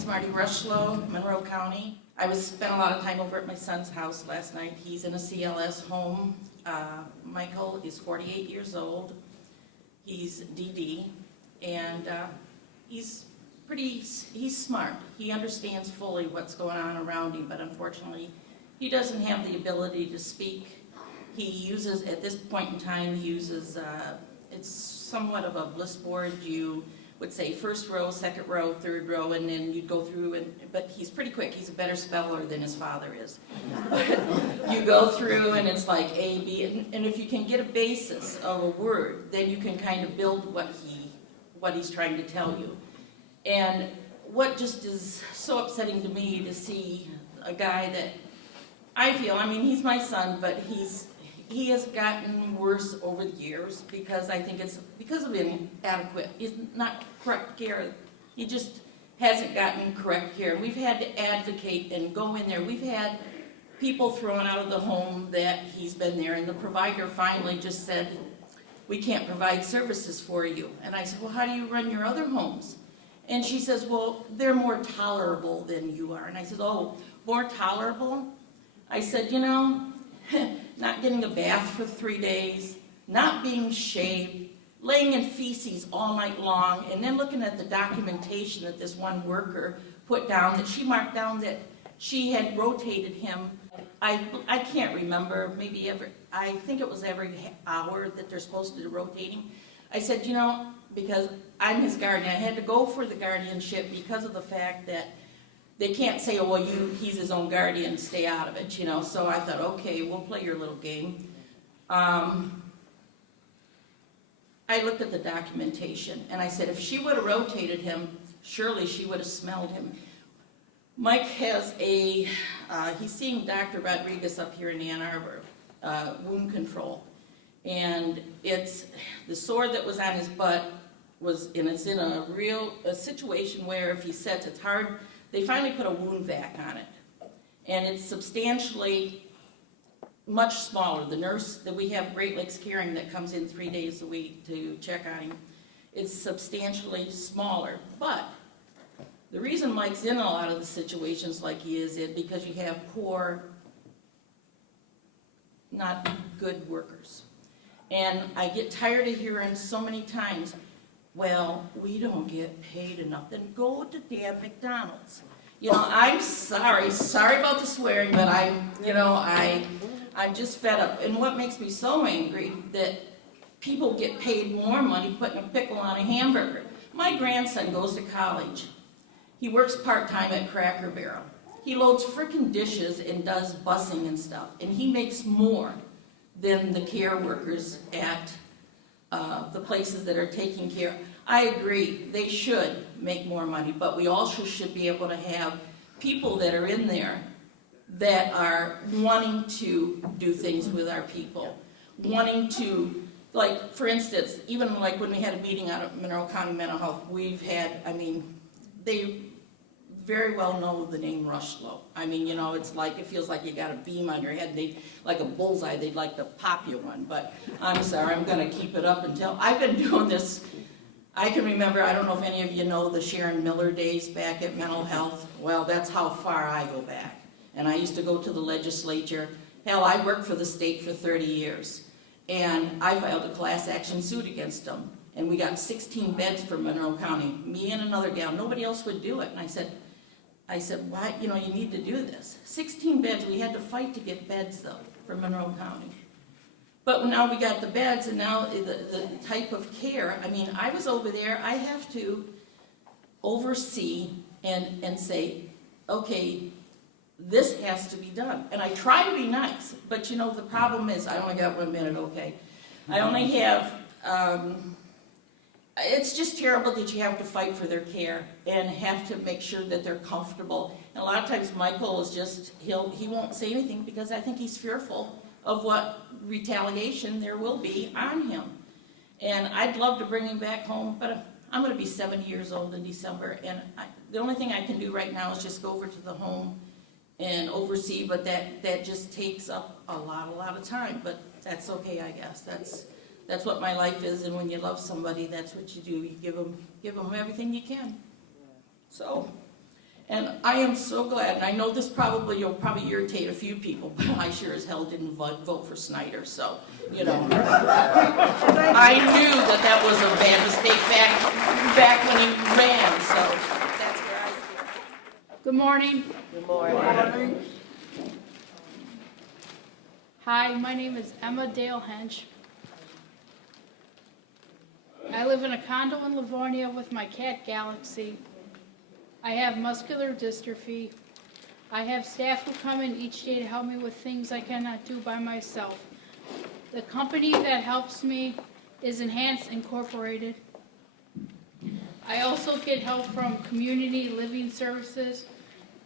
name's Marty Rushlow, Monroe County. I spent a lot of time over at my son's house last night. He's in a CLS home. Michael is 48 years old. He's DD, and he's smart. He understands fully what's going on around him, but unfortunately, he doesn't have the ability to speak. He uses, at this point in time, it's somewhat of a bliss board. You would say first row, second row, third row, and then you'd go through, but he's pretty quick. He's a better speller than his father is. You go through and it's like A, B, and if you can get a basis of a word, then you can kind of build what he's trying to tell you. And what just is so upsetting to me to see a guy that I feel, I mean, he's my son, but he has gotten worse over the years because I think it's because of inadequate, not correct care. He just hasn't gotten correct care. We've had to advocate and go in there. We've had people thrown out of the home that he's been there, and the provider finally just said, we can't provide services for you. And I said, well, how do you run your other homes? And she says, well, they're more tolerable than you are. And I said, oh, more tolerable? I said, you know, not getting a bath for 3 days, not being shaved, laying in feces all night long, and then looking at the documentation that this one worker put down, that she marked down that she had rotated him. I can't remember, I think it was every hour that they're supposed to rotate him. I said, you know, because I'm his guardian, I had to go for the guardianship because of the fact that they can't say, oh, well, he's his own guardian, stay out of it, you know. So I thought, okay, we'll play your little game. I looked at the documentation, and I said, if she would have rotated him, surely she would have smelled him. Mike has he's seeing Dr. Rodriguez up here in Ann Arbor, wound control. And it's the sore that was on his butt it's in a situation where if he sits, it's hard. They finally put a wound vac on it, and it's substantially much smaller. The nurse that we have, Great Lakes Caring, that comes in 3 days a week to check on him, is substantially smaller. But the reason Mike's in a lot of the situations like he is because you have poor, not good workers. And I get tired of hearing so many times, well, we don't get paid enough. Then go to damn McDonald's. You know, I'm sorry about the swearing, but I'm just fed up. And what makes me so angry that people get paid more money putting a pickle on a hamburger. My grandson goes to college. He works part-time at Cracker Barrel. He loads frickin' dishes and does busing and stuff, and he makes more than the care workers at the places that are taking care. I agree, they should make more money, but we also should be able to have people that are in there that are wanting to do things with our people, wanting to, like, for instance, even like when we had a meeting out of Monroe County Mental Health, we've had, I mean, they very well know the name Rushlow. I mean, you know, it's like, it feels like you got a beam on your head. Like a bullseye, they'd like to pop you one. But I'm sorry, I'm going to keep it up until, I've been doing this, I can remember, I don't know if any of you know the Sharon Miller days back at Mental Health. Well, that's how far I go back. And I used to go to the legislature. Hell, I worked for the state for 30 years. And I filed a class action suit against them. And we got 16 beds for Monroe County, me and another gal. Nobody else would do it. And I said, why, you know, you need to do this. 16 beds, we had to fight to get beds, though, for Monroe County. But now we got the beds, and now the type of care, I mean, I was over there, I have to oversee and say, okay, this has to be done. And I try to be nice, but you know, the problem is, I only got 1 minute, okay. I only have, it's just terrible that you have to fight for their care and have to make sure that they're comfortable. And a lot of times Michael is just, he won't say anything because I think he's fearful of what retaliation there will be on him. And I'd love to bring him back home, but I'm going to be 70 years old in December, and the only thing I can do right now is just go over to the home and oversee, but that just takes up a lot of time, but that's okay, I guess. That's what my life is, and when you love somebody, that's what you do. You give them everything you can. So, And I am so glad, and I know this you'll probably irritate a few people, but I sure as hell didn't vote for Snyder, so, you know. I knew that was a bad mistake back when he ran, so that's where I stand. Good morning. Good morning. Hi, my name is Emma Dale Hench. I live in a condo in Livonia with my cat Galaxy. I have muscular dystrophy. I have staff who come in each day to help me with things I cannot do by myself. The company that helps me is Enhance Incorporated. I also get help from Community Living Services.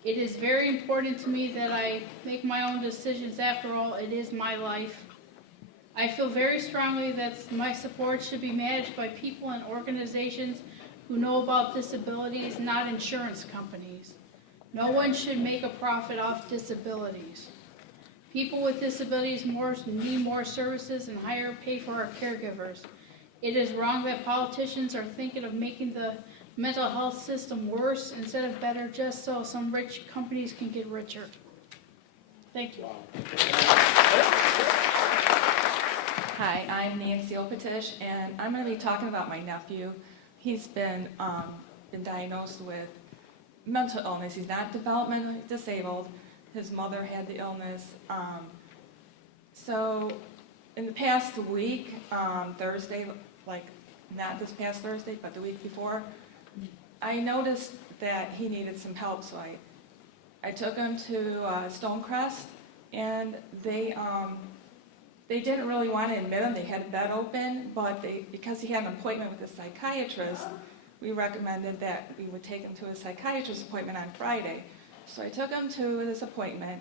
It is very important to me that I make my own decisions. After all, it is my life. I feel very strongly that my support should be managed by people and organizations who know about disabilities, not insurance companies. No one should make a profit off disabilities. People with disabilities need more services and higher pay for our caregivers. It is wrong that politicians are thinking of making the mental health system worse instead of better, just so some rich companies can get richer. Thank you. Hi, I'm Nancy Opatish, and I'm going to be talking about my nephew. He's been diagnosed with mental illness. He's not developmentally disabled. His mother had the illness. So in the past week, Thursday, like not this past Thursday, but the week before, I noticed that he needed some help. So I took him to Stonecrest, and they didn't really want to admit him. They had a bed open, but because he had an appointment with a psychiatrist, we recommended that we would take him to a psychiatrist appointment on Friday. So I took him to this appointment,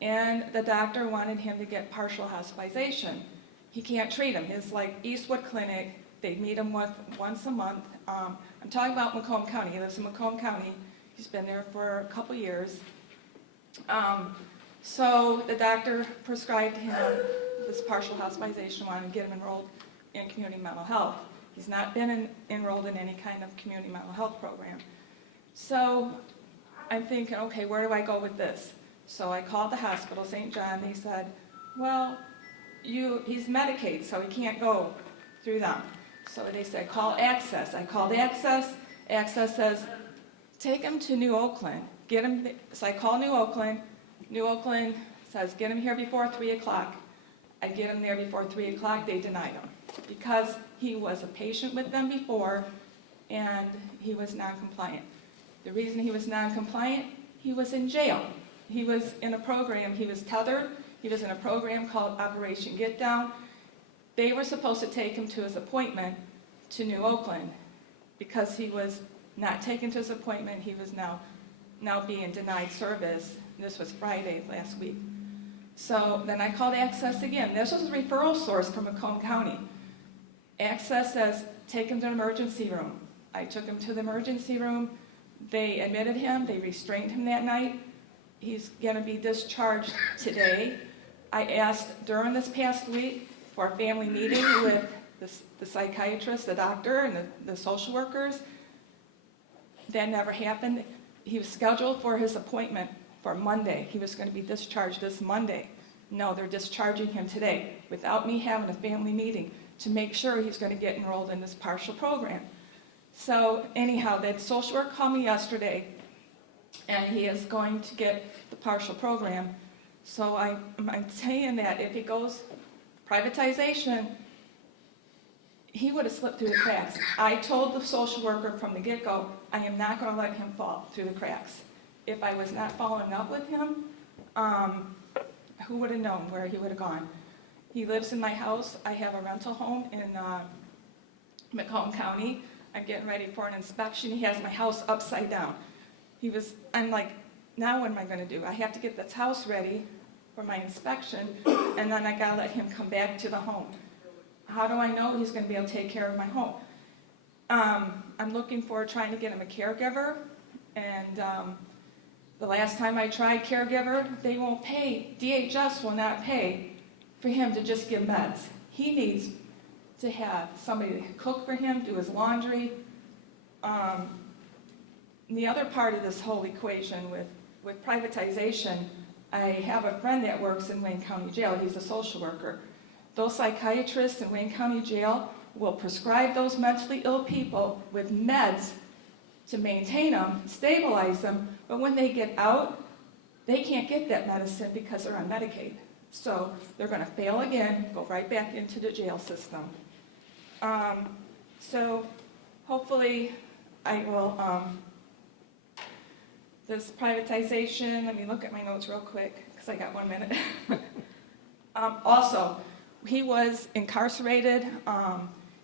and the doctor wanted him to get partial hospitalization. He can't treat him. His Eastwood Clinic, they meet him once a month. I'm talking about Macomb County. He lives in Macomb County. He's been there for a couple years. So the doctor prescribed him this partial hospitalization, wanted to get him enrolled in community mental health. He's not been enrolled in any kind of community mental health program. So I'm thinking, okay, where do I go with this? So I called the hospital, St. John. They said, well, he's Medicaid, so he can't go through them. So they said, call Access. I called Access. Access says, take him to New Oakland. So I call New Oakland. New Oakland says, get him here before 3 o'clock. I get him there before 3 o'clock. They denied him because he was a patient with them before and he was non-compliant. The reason he was non-compliant, he was in jail. He was in a program, he was tethered. He was in a program called Operation Get Down. They were supposed to take him to his appointment to New Oakland. Because he was not taken to his appointment, he was now being denied service. This was Friday last week. So then I called Access again. This was a referral source from Macomb County. Access says, take him to an emergency room. I took him to the emergency room. They admitted him. They restrained him that night. He's going to be discharged today. I asked during this past week for a family meeting with the psychiatrist, the doctor, and the social workers. That never happened. He was scheduled for his appointment for Monday. He was going to be discharged this Monday. No, they're discharging him today without me having a family meeting to make sure he's going to get enrolled in this partial program. So anyhow, that social worker called me yesterday, and he is going to get the partial program. So I'm saying that if it goes privatization, he would have slipped through the cracks. I told the social worker from the get-go, I am not going to let him fall through the cracks. If I was not following up with him, who would have known where he would have gone? He lives in my house. I have a rental home in Macomb County. I'm getting ready for an inspection. He has my house upside down. I'm like, now what am I going to do? I have to get this house ready for my inspection, and then I got to let him come back to the home. How do I know he's going to be able to take care of my home? I'm looking for trying to get him a caregiver, and the last time I tried caregiver, they won't pay. DHS will not pay for him to just give meds. He needs to have somebody to cook for him, do his laundry. the other part of this whole equation with privatization, I have a friend that works in Wayne County Jail. He's a social worker. Those psychiatrists in Wayne County Jail will prescribe those mentally ill people with meds to maintain them, stabilize them, but when they get out, they can't get that medicine because they're on Medicaid. So they're going to fail again, go right back into the jail system. So hopefully I will, this privatization, let me look at my notes real quick because I got 1 minute. Also, he was incarcerated.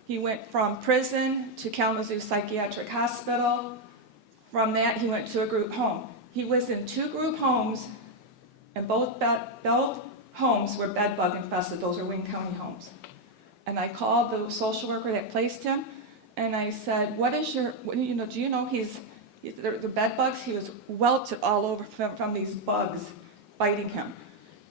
He went from prison to Kalamazoo Psychiatric Hospital. From that, he went to a group home. He was in 2 group homes, and both homes were bed bug infested. Those are Wayne County homes. And I called the social worker that placed him, and I said, do you know the bed bugs? He was welted all over from these bugs biting him.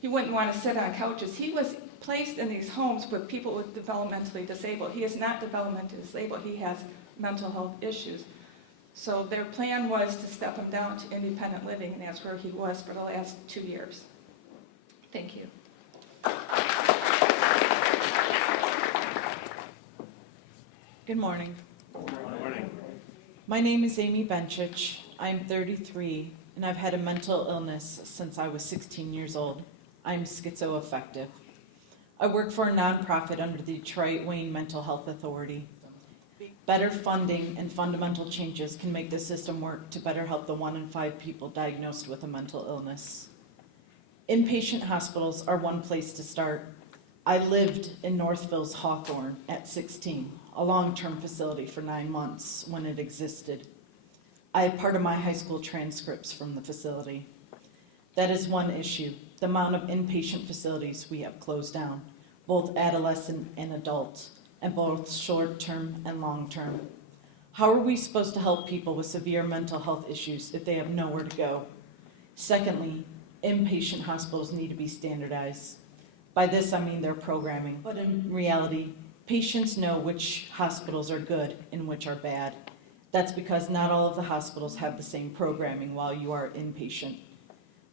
He wouldn't want to sit on couches. He was placed in these homes with people with developmentally disabled. He is not developmentally disabled. He has mental health issues. So their plan was to step him down to independent living, and that's where he was for the last 2 years. Thank you. Good morning. Good morning. My name is Amy Benchich. I'm 33, and I've had a mental illness since I was 16 years old. I'm schizoaffective. I work for a nonprofit under the Detroit Wayne Mental Health Authority. Better funding and fundamental changes can make the system work to better help the 1 in 5 people diagnosed with a mental illness. Inpatient hospitals are one place to start. I lived in Northville's Hawthorne at 16, a long-term facility for 9 months when it existed. I have part of my high school transcripts from the facility. That is one issue, the amount of inpatient facilities we have closed down, both adolescent and adult, and both short-term and long-term. How are we supposed to help people with severe mental health issues if they have nowhere to go? Secondly, inpatient hospitals need to be standardized. By this, I mean their programming. But in reality, patients know which hospitals are good and which are bad. That's because not all of the hospitals have the same programming while you are inpatient.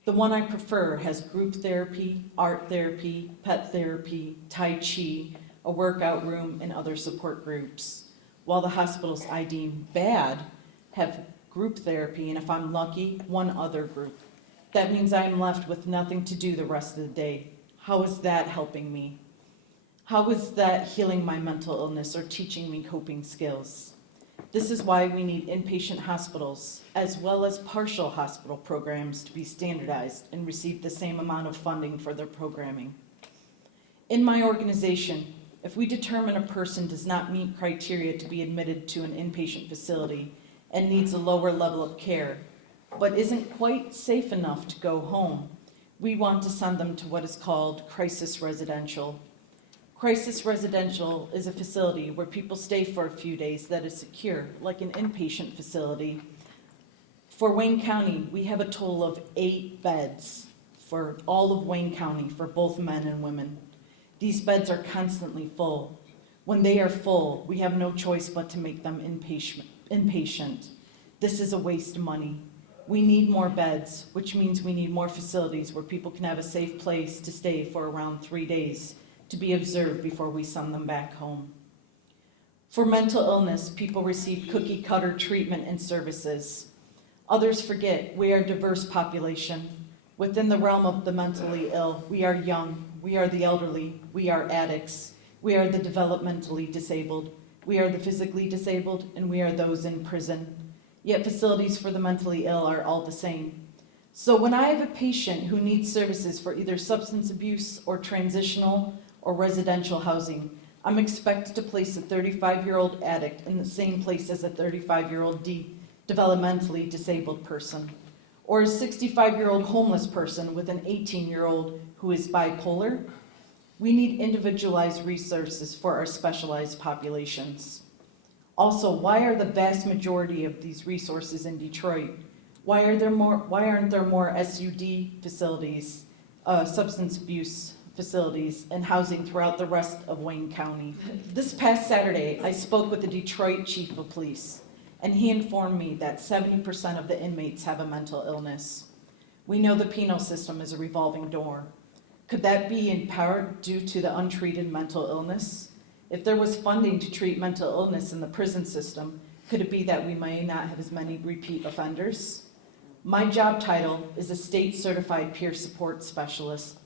The one I prefer has group therapy, art therapy, pet therapy, Tai Chi, a workout room, and other support groups. While the hospitals I deem bad have group therapy, and if I'm lucky, one other group. That means I'm left with nothing to do the rest of the day. How is that helping me? How is that healing my mental illness or teaching me coping skills? This is why we need inpatient hospitals, as well as partial hospital programs, to be standardized and receive the same amount of funding for their programming. In my organization, if we determine a person does not meet criteria to be admitted to an inpatient facility and needs a lower level of care, but isn't quite safe enough to go home, we want to send them to what is called crisis residential. Crisis residential is a facility where people stay for a few days that is secure, like an inpatient facility. For Wayne County, we have a total of 8 beds for all of Wayne County for both men and women. These beds are constantly full. When they are full, we have no choice but to make them inpatient. This is a waste of money. We need more beds, which means we need more facilities where people can have a safe place to stay for around 3 days to be observed before we send them back home. For mental illness, people receive cookie-cutter treatment and services. Others forget we are a diverse population. Within the realm of the mentally ill, we are young, we are the elderly, we are addicts, we are the developmentally disabled, we are the physically disabled, and we are those in prison. Yet facilities for the mentally ill are all the same. So when I have a patient who needs services for either substance abuse or transitional or residential housing, I'm expected to place a 35-year-old addict in the same place as a 35-year-old developmentally disabled person, or a 65-year-old homeless person with an 18-year-old who is bipolar. We need individualized resources for our specialized populations. Also, why are the vast majority of these resources in Detroit? Why aren't there more SUD facilities, substance abuse facilities, and housing throughout the rest of Wayne County? This past Saturday, I spoke with the Detroit Chief of Police, and he informed me that 70% of the inmates have a mental illness. We know the penal system is a revolving door. Could that be in part due to the untreated mental illness? If there was funding to treat mental illness in the prison system, could it be that we may not have as many repeat offenders? My job title is a state certified peer support specialist.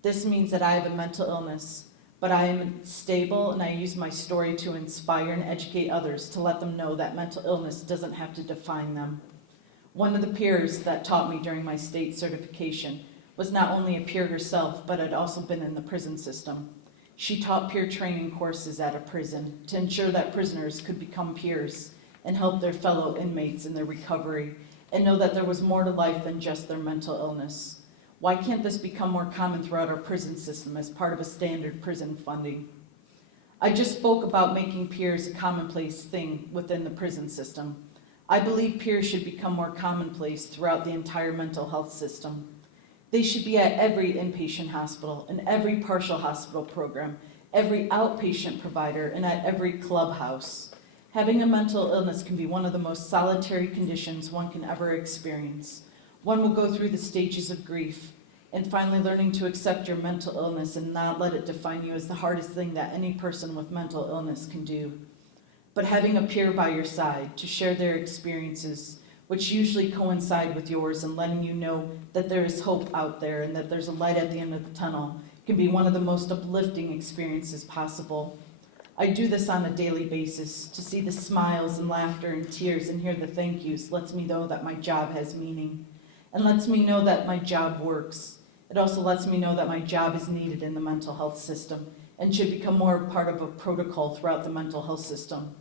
This means that I have a mental illness, but I am stable and I use my story to inspire and educate others to let them know that mental illness doesn't have to define them. One of the peers that taught me during my state certification was not only a peer herself, but had also been in the prison system. She taught peer training courses at a prison to ensure that prisoners could become peers and help their fellow inmates in their recovery and know that there was more to life than just their mental illness. Why can't this become more common throughout our prison system as part of a standard prison funding? I just spoke about making peers a commonplace thing within the prison system. I believe peers should become more commonplace throughout the entire mental health system. They should be at every inpatient hospital, and every partial hospital program, every outpatient provider, and at every clubhouse. Having a mental illness can be one of the most solitary conditions one can ever experience. One will go through the stages of grief, and finally learning to accept your mental illness and not let it define you is the hardest thing that any person with mental illness can do. But having a peer by your side to share their experiences, which usually coincide with yours, and letting you know that there is hope out there and that there's a light at the end of the tunnel, can be one of the most uplifting experiences possible. I do this on a daily basis. To see the smiles and laughter and tears and hear the thank yous lets me know that my job has meaning, and lets me know that my job works. It also lets me know that my job is needed in the mental health system and should become more part of a protocol throughout the mental health system.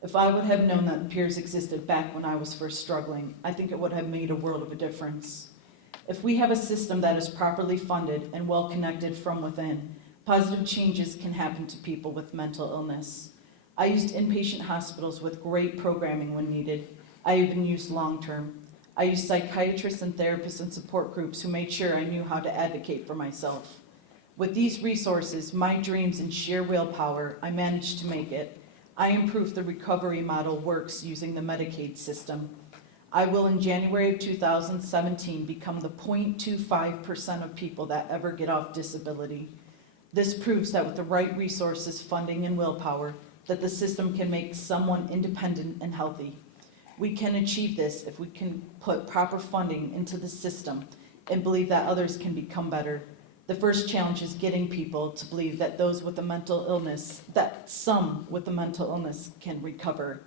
If I would have known that peers existed back when I was first struggling, I think it would have made a world of a difference. If we have a system that is properly funded and well connected from within, positive changes can happen to people with mental illness. I used inpatient hospitals with great programming when needed. I even used long-term. I used psychiatrists and therapists and support groups who made sure I knew how to advocate for myself. With these resources, my dreams, and sheer willpower, I managed to make it. I am proof the recovery model works using the Medicaid system. I will, in January of 2017, become the 0.25% of people that ever get off disability. This proves that with the right resources, funding, and willpower, that the system can make someone independent and healthy. We can achieve this if we can put proper funding into the system and believe that others can become better. The first challenge is getting people to believe that those with a mental illness, that some with a mental illness can recover.